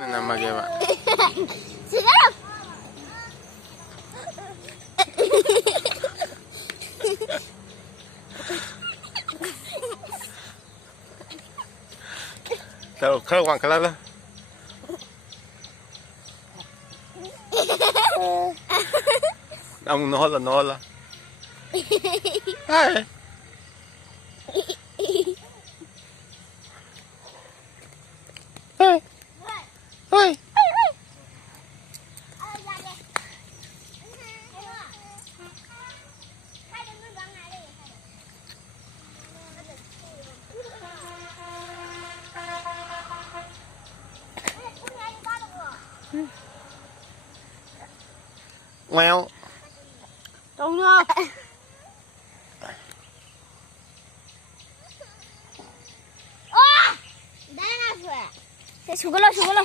Nama dia, Pak. Sekarang. Khơi quăng cái lá. Ông nó là. Hai. Hey. Hey. Ngoeo. Trông chưa? Đây là Sugolo.